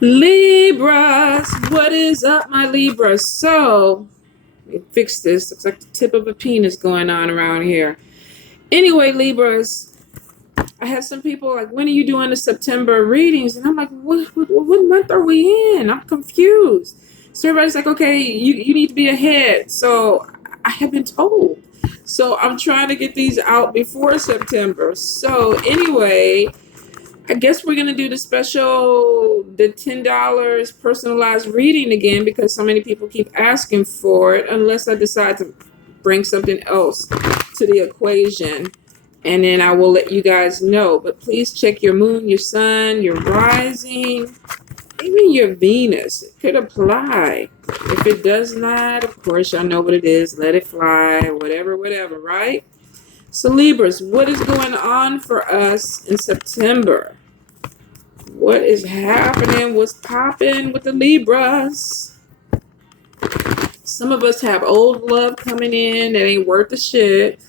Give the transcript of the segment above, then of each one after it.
Libras, what is up, my Libras? So, let me fix this. Looks like the tip of a penis going on around here. Anyway, Libras, I had some people like, when are you doing the September readings? And I'm like, what month are we in? I'm confused. So everybody's like, okay, you need to be ahead. So I have been told. So I'm trying to get these out before September. So anyway, I guess we're gonna do the $10 personalized reading again because so many people keep asking for it. Unless I decide to bring something else to the equation, and then I will let you guys know. But please check your moon, your sun, your rising, even your Venus. It could apply. If it does not, of course, y'all know what it is. Let it fly, whatever, right? So Libras, what is going on for us in September? What is happening? What's popping with the Libras? Some of us have old love coming in that ain't worth the shit.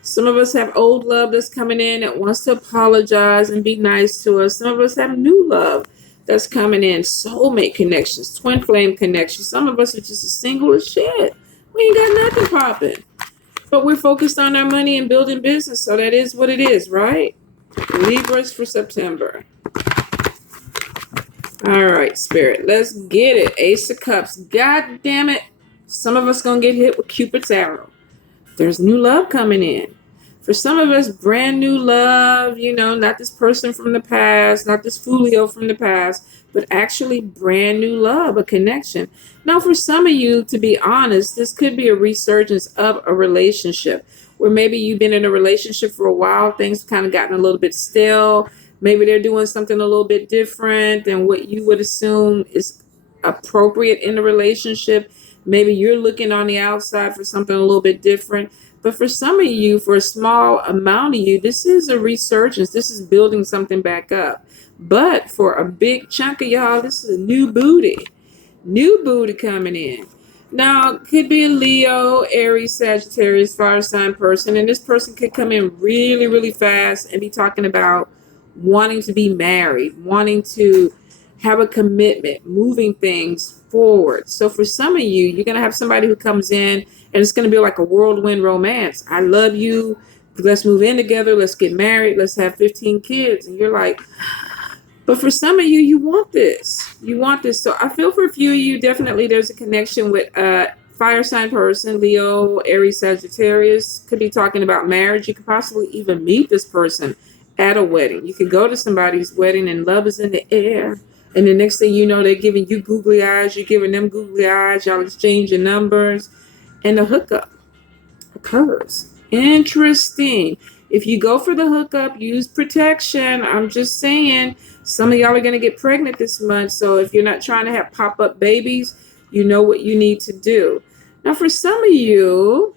Some of us have old love that's coming in that wants to apologize and be nice to us. Some of us have new love that's coming in. Soulmate connections, twin flame connections. Some of us are just as single as shit. We ain't got nothing popping. But we're focused on our money and building business. So that is what it is, right? Libras for September. All right, Spirit, let's get it. Ace of Cups. God damn it. Some of us gonna get hit with Cupid's arrow. There's new love coming in. For some of us, brand new love, not this person from the past, not this Fulio from the past, but actually brand new love, a connection. Now, for some of you, to be honest, this could be a resurgence of a relationship where maybe you've been in a relationship for a while, things kind of gotten a little bit stale. Maybe they're doing something a little bit different than what you would assume is appropriate in the relationship. Maybe you're looking on the outside for something a little bit different. But for some of you, for a small amount of you, this is a resurgence. This is building something back up. But for a big chunk of y'all, this is a new booty. New booty coming in. Now, it could be a Leo, Aries, Sagittarius, fire sign person. And this person could come in really, really fast and be talking about wanting to be married, wanting to have a commitment, moving things forward. So for some of you, you're going to have somebody who comes in and it's going to be like a whirlwind romance. I love you. Let's move in together. Let's get married. Let's have 15 kids. And you're like, but for some of you, you want this. You want this. So I feel for a few of you, definitely there's a connection with a fire sign person, Leo, Aries, Sagittarius. Could be talking about marriage. You could possibly even meet this person at a wedding. You could go to somebody's wedding and love is in the air. And the next thing you know, they're giving you googly eyes. You're giving them googly eyes. Y'all exchanging numbers. And the hookup occurs. Interesting. If you go for the hookup, use protection. I'm just saying, some of y'all are going to get pregnant this month. So if you're not trying to have pop-up babies, you know what you need to do. Now, for some of you,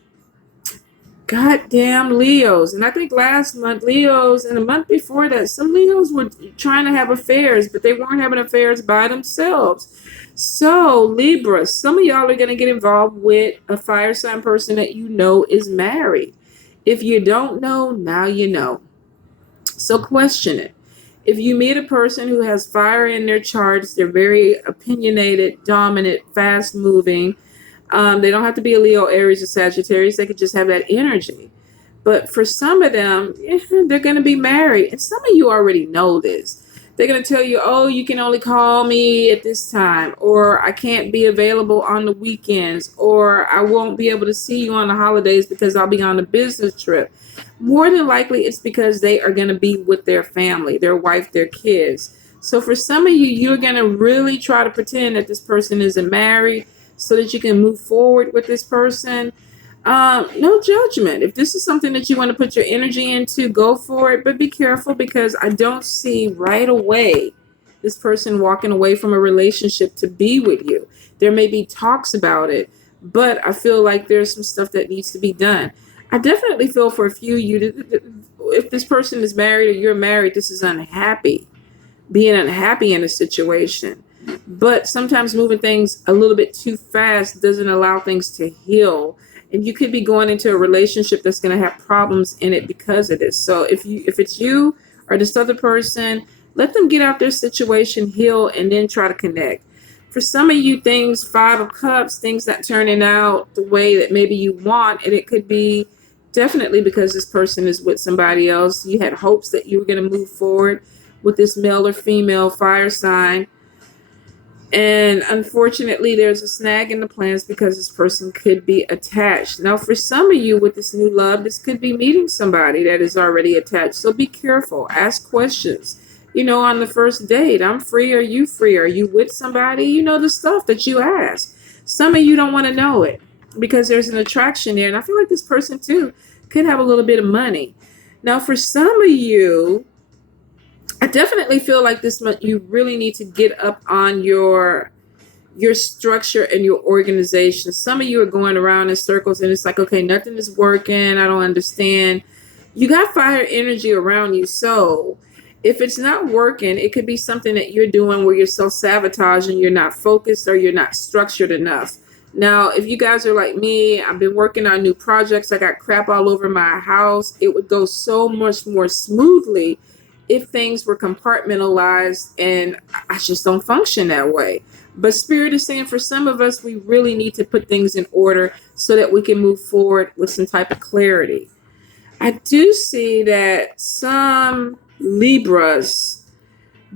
goddamn Leos. And I think last month, Leos, and the month before that, some Leos were trying to have affairs, but they weren't having affairs by themselves. So, Libra, some of y'all are going to get involved with a fire sign person that you know is married. If you don't know, now you know. So, question it. If you meet a person who has fire in their charts, they're very opinionated, dominant, fast moving. They don't have to be a Leo, Aries, or Sagittarius. They could just have that energy. But for some of them, they're going to be married. And some of you already know this. They're going to tell you, oh, you can only call me at this time, or I can't be available on the weekends, or I won't be able to see you on the holidays because I'll be on a business trip. More than likely, it's because they are going to be with their family, their wife, their kids. So for some of you, you're going to really try to pretend that this person isn't married so that you can move forward with this person. No judgment. If this is something that you want to put your energy into, go for it. But be careful, because I don't see right away this person walking away from a relationship to be with you. There may be talks about it, but I feel like there's some stuff that needs to be done. I definitely feel for a few of you, if this person is married or you're married, this is unhappy. Being unhappy in a situation. But sometimes moving things a little bit too fast doesn't allow things to heal. And you could be going into a relationship that's going to have problems in it because of this. So if it's you or this other person, Let them get out their situation, heal, and then try to connect. For some of you, things, Five of Cups, things not turning out the way that maybe you want, and it could be definitely because this person is with somebody else. You had hopes that you were going to move forward with this male or female fire sign, and unfortunately, there's a snag in the plans because this person could be attached. Now, for some of you with this new love, this could be meeting somebody that is already attached. So be careful. Ask questions. On the first date, I'm free. Are you free? Are you with somebody? The stuff that you ask. Some of you don't want to know it because there's an attraction there. And I feel like this person, too, could have a little bit of money. Now, for some of you, I definitely feel like this month you really need to get up on your structure and your organization. Some of you are going around in circles and it's like, okay, nothing is working. I don't understand. You got fire energy around you. So if it's not working, it could be something that you're doing where you're self-sabotaging, you're not focused, or you're not structured enough. Now, if you guys are like me, I've been working on new projects. I got crap all over my house. It would go so much more smoothly if things were compartmentalized, and I just don't function that way. But Spirit is saying for some of us, we really need to put things in order so that we can move forward with some type of clarity. I do see that some Libras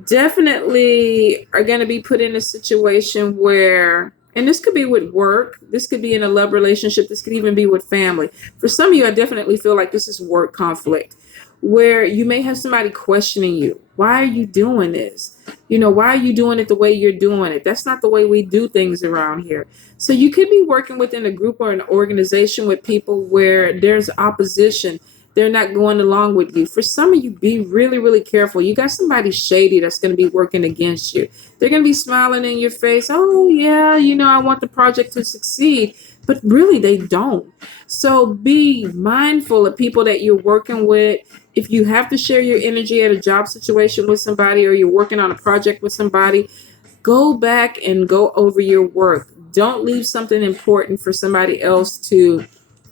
definitely are going to be put in a situation where, and this could be with work, this could be in a love relationship, this could even be with family. For some of you, I definitely feel like this is work conflict, where you may have somebody questioning you. Why are you doing this? Why are you doing it the way you're doing it? That's not the way we do things around here. So you could be working within a group or an organization with people where there's opposition. They're not going along with you. For some of you, be really, really careful. You got somebody shady that's going to be working against you. They're going to be smiling in your face. Oh, yeah, I want the project to succeed. But really, they don't. So be mindful of people that you're working with. If you have to share your energy at a job situation with somebody, or you're working on a project with somebody, go back and go over your work. Don't leave something important for somebody else to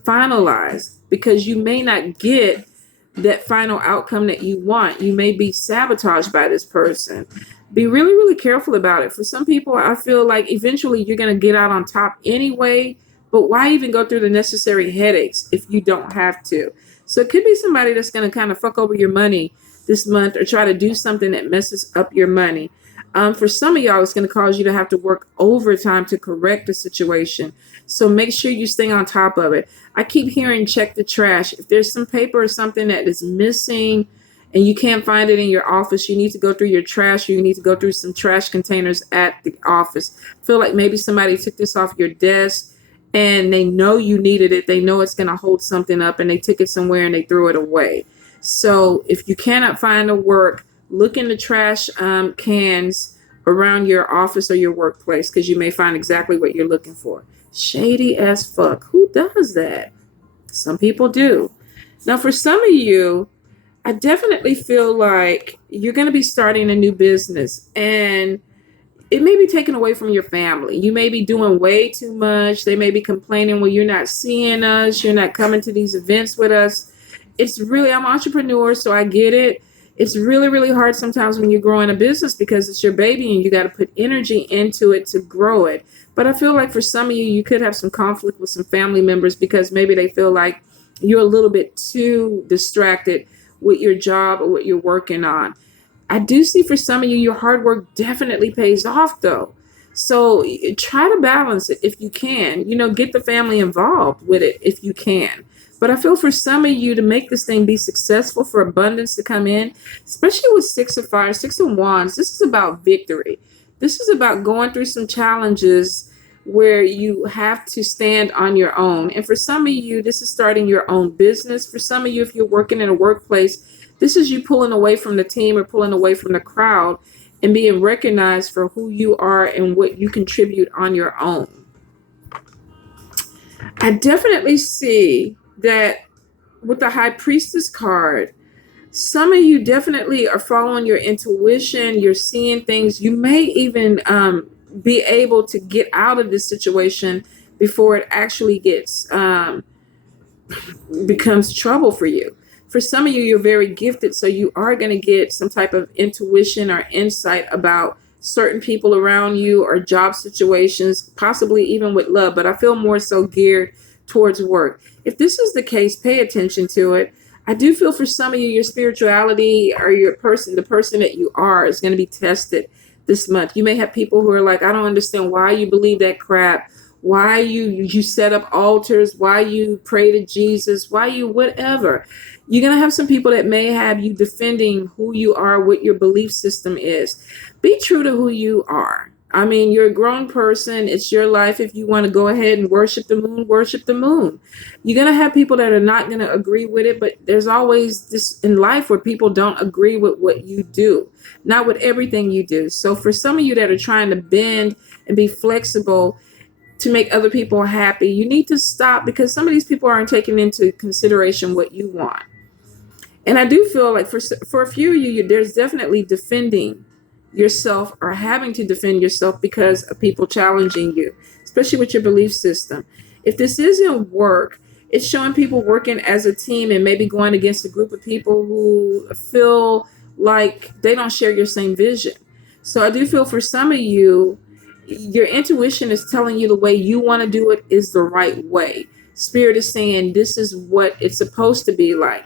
finalize, because you may not get that final outcome that you want. You may be sabotaged by this person. Be really, really careful about it. For some people, I feel like eventually you're going to get out on top anyway, but why even go through the necessary headaches if you don't have to? So it could be somebody that's going to kind of fuck over your money this month, or try to do something that messes up your money. For some of y'all, it's going to cause you to have to work overtime to correct the situation. So make sure you stay on top of it. I keep hearing check the trash. If there's some paper or something that is missing and you can't find it in your office, you need to go through your trash, or you need to go through some trash containers at the office. Feel like maybe somebody took this off your desk and they know you needed it. They know it's going to hold something up, and they took it somewhere and they threw it away. So if you cannot find the work, look in the trash cans around your office or your workplace, because you may find exactly what you're looking for. Shady as fuck. Who does that? Some people do. Now, for some of you, I definitely feel like you're going to be starting a new business, and it may be taken away from your family. You may be doing way too much. They may be complaining, well, you're not seeing us. You're not coming to these events with us. I'm an entrepreneur, so I get it. It's really, really hard sometimes when you're growing a business, because it's your baby and you got to put energy into it to grow it. But I feel like for some of you, you could have some conflict with some family members because maybe they feel like you're a little bit too distracted with your job or what you're working on. I do see for some of you, your hard work definitely pays off, though. So try to balance it if you can. Get the family involved with it if you can. But I feel for some of you, to make this thing be successful, for abundance to come in, especially with Six of Fire, Six of Wands, this is about victory. This is about going through some challenges where you have to stand on your own. And for some of you, this is starting your own business. For some of you, if you're working in a workplace, this is you pulling away from the team or pulling away from the crowd and being recognized for who you are and what you contribute on your own. I definitely see that with the High Priestess card, some of you definitely are following your intuition. You're seeing things. You may even be able to get out of this situation before it actually becomes trouble for you. For some of you, you're very gifted, so you are going to get some type of intuition or insight about certain people around you or job situations, possibly even with love, but I feel more so geared towards work. If this is the case, pay attention to it. I do feel for some of you, your spirituality or the person that you are is going to be tested this month. You may have people who are like, I don't understand why you believe that crap, why you set up altars, why you pray to Jesus, why you whatever. You're going to have some people that may have you defending who you are, what your belief system is. Be true to who you are. I mean, you're a grown person. It's your life. If you want to go ahead and worship the moon, worship the moon. You're going to have people that are not going to agree with it, but there's always this in life where people don't agree with what you do, not with everything you do. So for some of you that are trying to bend and be flexible to make other people happy, you need to stop, because some of these people aren't taking into consideration what you want. And I do feel like for a few of you, there's definitely defending yourself or having to defend yourself because of people challenging you, especially with your belief system. If this isn't work, it's showing people working as a team and maybe going against a group of people who feel like they don't share your same vision. So I do feel for some of you, your intuition is telling you the way you want to do it is the right way. Spirit is saying this is what it's supposed to be like,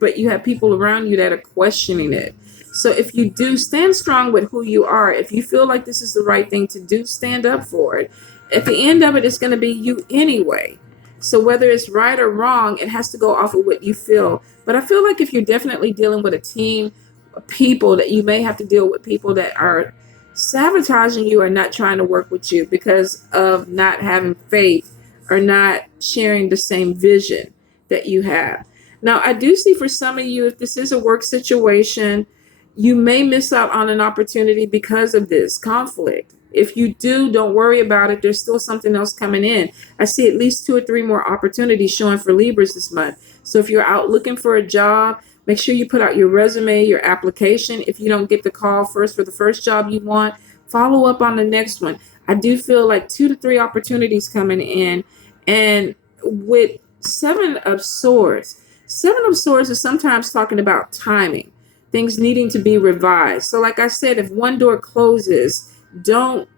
but you have people around you that are questioning it. So if you do, stand strong with who you are. If you feel like this is the right thing to do, stand up for it. At the end of it, it's going to be you anyway. So whether it's right or wrong, it has to go off of what you feel. But I feel like if you're definitely dealing with a team of people, that you may have to deal with people that are sabotaging you or not trying to work with you because of not having faith or not sharing the same vision that you have. Now, I do see for some of you, if this is a work situation, you may miss out on an opportunity because of this conflict. If you do, don't worry about it. There's still something else coming in. I see at least 2 or 3 more opportunities showing for Libras this month. So if you're out looking for a job, make sure you put out your resume, your application. If you don't get the call first for the first job you want, follow up on the next one. I do feel like 2 to 3 opportunities coming in. And with 7 of Swords is sometimes talking about timing, things needing to be revised. So like I said, if one door closes, don't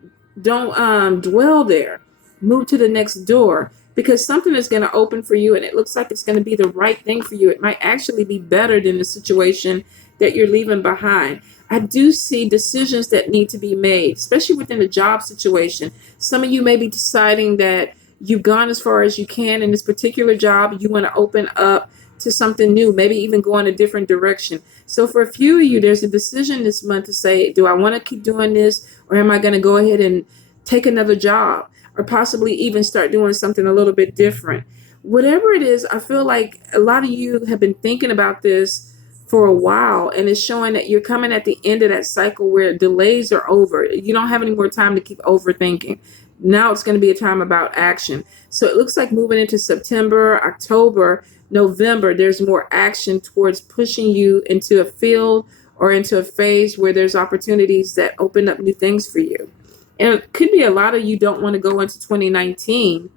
dwell there. Move to the next door, because something is going to open for you and it looks like it's going to be the right thing for you. It might actually be better than the situation that you're leaving behind. I do see decisions that need to be made, especially within a job situation. Some of you may be deciding that you've gone as far as you can in this particular job. You want to open up to something new, maybe even go in a different direction. So for a few of you, there's a decision this month to say, do I want to keep doing this, or am I going to go ahead and take another job, or possibly even start doing something a little bit different? Whatever it is, I feel like a lot of you have been thinking about this for a while, and it's showing that you're coming at the end of that cycle where delays are over. You don't have any more time to keep overthinking. Now it's going to be a time about action. So it looks like moving into September, October, November, there's more action towards pushing you into a field or into a phase where there's opportunities that open up new things for you. And it could be a lot of you don't want to go into 2019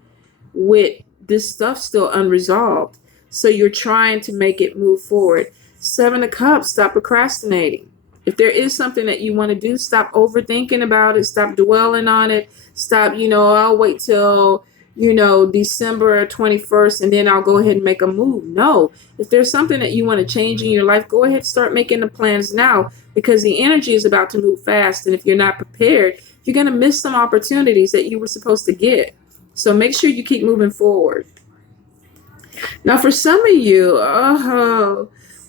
with this stuff still unresolved. So you're trying to make it move forward. 7 of Cups, stop procrastinating. If there is something that you want to do, stop overthinking about it. Stop dwelling on it. Stop, I'll wait till, December 21st and then I'll go ahead and make a move. No, if there's something that you want to change in your life, go ahead, start making the plans now, because the energy is about to move fast. And if you're not prepared, you're going to miss some opportunities that you were supposed to get. So make sure you keep moving forward. Now, for some of you,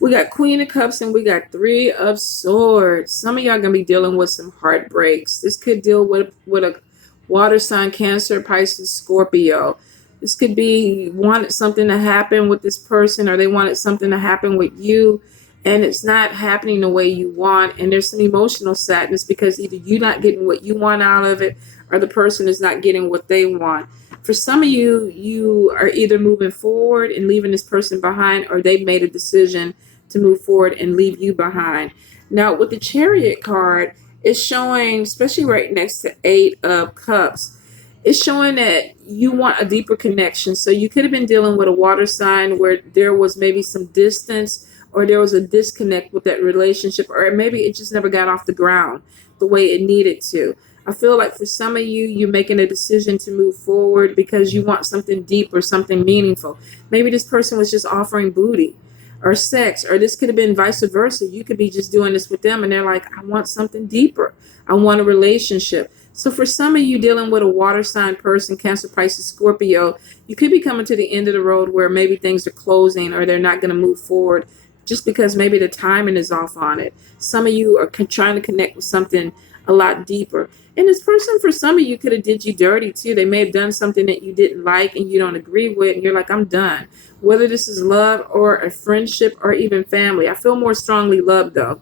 we got Queen of Cups and we got 3 of Swords. Some of y'all going to be dealing with some heartbreaks. This could deal with a water sign, Cancer, Pisces, Scorpio. This could be wanted something to happen with this person, or they wanted something to happen with you, and it's not happening the way you want. And there's some emotional sadness because either you're not getting what you want out of it, or the person is not getting what they want. For some of you, you are either moving forward and leaving this person behind, or they've made a decision to move forward and leave you behind. Now, with the Chariot card, it's showing, especially right next to 8 of Cups, It's showing that you want a deeper connection. So you could have been dealing with a water sign where there was maybe some distance, or there was a disconnect with that relationship, or maybe it just never got off the ground the way it needed to. I feel like for some of you, you're making a decision to move forward because you want something deep or something meaningful. Maybe this person was just offering booty or sex, or this could have been vice versa. You could be just doing this with them and they're like, I want something deeper. I want a relationship. So for some of you dealing with a water sign person, Cancer, Pisces, Scorpio, you could be coming to the end of the road where maybe things are closing or they're not going to move forward just because maybe the timing is off on it. Some of you are trying to connect with something a lot deeper. And this person, for some of you, could have did you dirty too. They may have done something that you didn't like and you don't agree with, and you're like, I'm done. Whether this is love or a friendship or even family. I feel more strongly love though.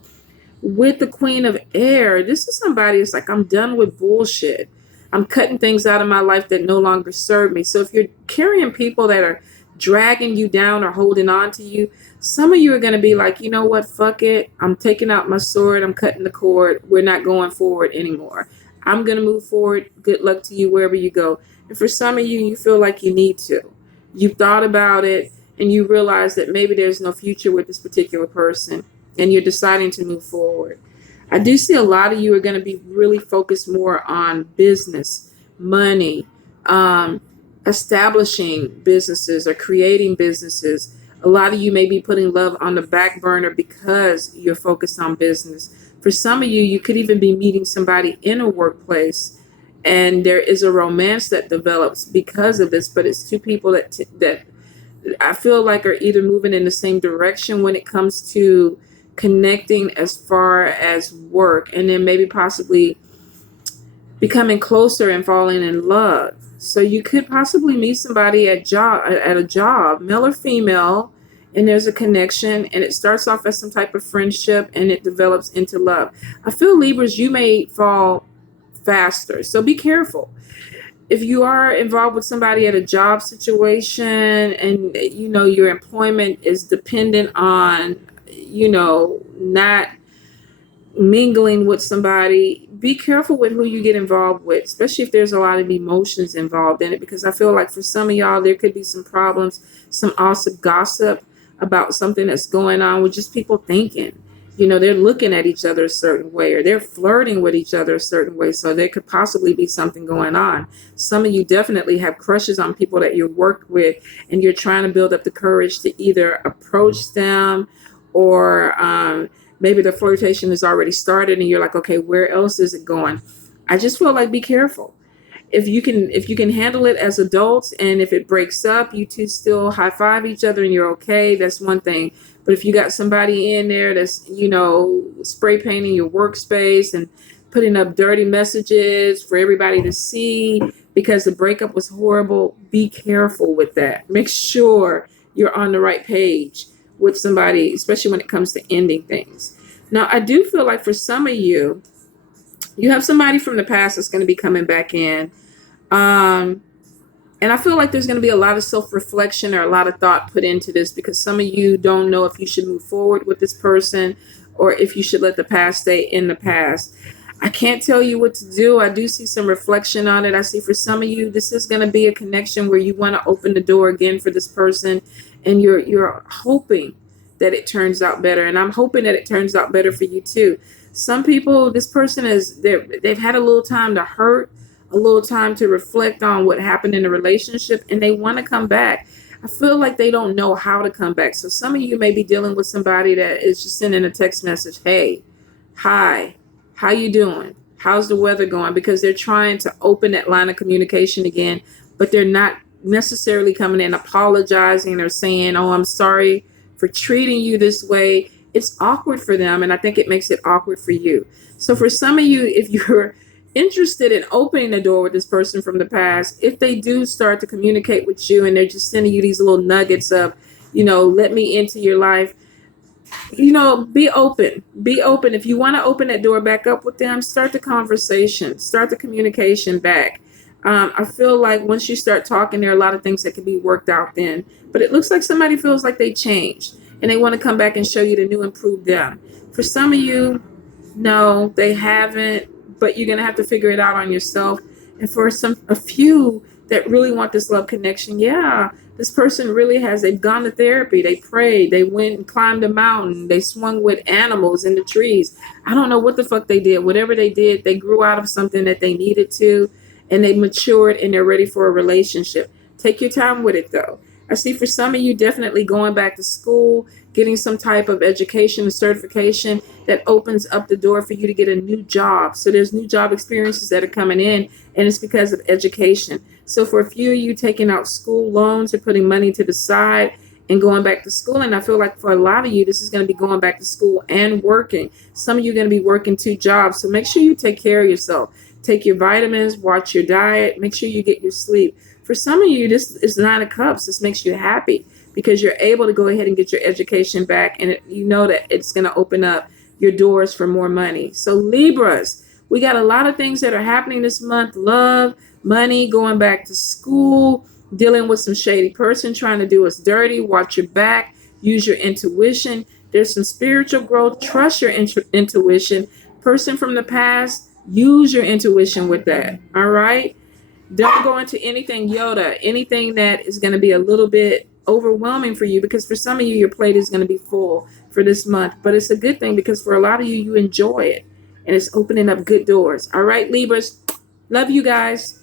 With the Queen of Air, this is somebody who's like, I'm done with bullshit. I'm cutting things out of my life that no longer serve me. So if you're carrying people that are dragging you down or holding on to you, some of you are going to be like, you know what, fuck it. I'm taking out my sword. I'm cutting the cord. We're not going forward anymore. I'm going to move forward. Good luck to you wherever you go. And for some of you, you feel like you need to. You've thought about it and you realize that maybe there's no future with this particular person, and you're deciding to move forward. I do see a lot of you are going to be really focused more on business, money, establishing businesses or creating businesses. A lot of you may be putting love on the back burner because you're focused on business. For some of you, you could even be meeting somebody in a workplace, and there is a romance that develops because of this, but it's two people that I feel like are either moving in the same direction when it comes to connecting as far as work, and then maybe possibly becoming closer and falling in love. So you could possibly meet somebody at a job, male or female, and there's a connection, and it starts off as some type of friendship and it develops into love. I feel Libras, you may fall faster, so be careful. If you are involved with somebody at a job situation and you know your employment is dependent on, you know, not mingling with somebody, be careful with who you get involved with, especially if there's a lot of emotions involved in it, because I feel like for some of y'all there could be some problems, some also gossip about something that's going on with just people thinking, you know, they're looking at each other a certain way or they're flirting with each other a certain way. So there could possibly be something going on. Some of you definitely have crushes on people that you work with, and you're trying to build up the courage to either approach them or maybe the flirtation has already started and you're like, okay, where else is it going? I just feel like be careful. If you can handle it as adults, and if it breaks up, you two still high five each other and you're okay, that's one thing. But if you got somebody in there that's, you know, spray painting your workspace and putting up dirty messages for everybody to see because the breakup was horrible, be careful with that. Make sure you're on the right page with somebody, especially when it comes to ending things. Now, I do feel like for some of you, you have somebody from the past that's going to be coming back in. And I feel like there's going to be a lot of self-reflection or a lot of thought put into this, because some of you don't know if you should move forward with this person or if you should let the past stay in the past. I can't tell you what to do. I do see some reflection on it. I see for some of you, this is going to be a connection where you want to open the door again for this person, and you're hoping that it turns out better. And I'm hoping that it turns out better for you too. Some people, this person they've had a little time to hurt, a little time to reflect on what happened in the relationship, and they want to come back. I feel like they don't know how to come back. So some of you may be dealing with somebody that is just sending a text message, hey, hi, how you doing? How's the weather going? Because they're trying to open that line of communication again, but they're not necessarily coming in apologizing or saying, oh, I'm sorry for treating you this way. It's awkward for them, and I think it makes it awkward for you. So for some of you, if you're interested in opening the door with this person from the past, if they do start to communicate with you and they're just sending you these little nuggets of, you know, let me into your life, you know, be open. Be open. If you want to open that door back up with them, start the conversation, start the communication back. I feel like once you start talking, there are a lot of things that can be worked out then. But it looks like somebody feels like they changed and they want to come back and show you the new, improved them. For some of you, no, they haven't, but you're going to have to figure it out on yourself. And for a few that really want this love connection, yeah, this person really has, they've gone to therapy, they prayed, they went and climbed a mountain, they swung with animals in the trees. I don't know what the fuck they did. Whatever they did, they grew out of something that they needed to, and they matured and they're ready for a relationship. Take your time with it though. I see for some of you definitely going back to school, getting some type of education and certification that opens up the door for you to get a new job. So there's new job experiences that are coming in, and it's because of education. So for a few of you taking out school loans or putting money to the side and going back to school, and I feel like for a lot of you, this is going to be going back to school and working. Some of you are going to be working 2 jobs. So make sure you take care of yourself. Take your vitamins, watch your diet, make sure you get your sleep. For some of you, this is 9 of Cups. This makes you happy because you're able to go ahead and get your education back, and you know that it's going to open up your doors for more money. So Libras, we got a lot of things that are happening this month. Love, money, going back to school, dealing with some shady person trying to do us dirty. Watch your back. Use your intuition. There's some spiritual growth. Trust your intuition. Person from the past, use your intuition with that. All right? Don't go into anything Yoda, anything that is going to be a little bit overwhelming for you, because for some of you, your plate is going to be full for this month. But it's a good thing because for a lot of you, you enjoy it. And it's opening up good doors. All right, Libras. Love you guys.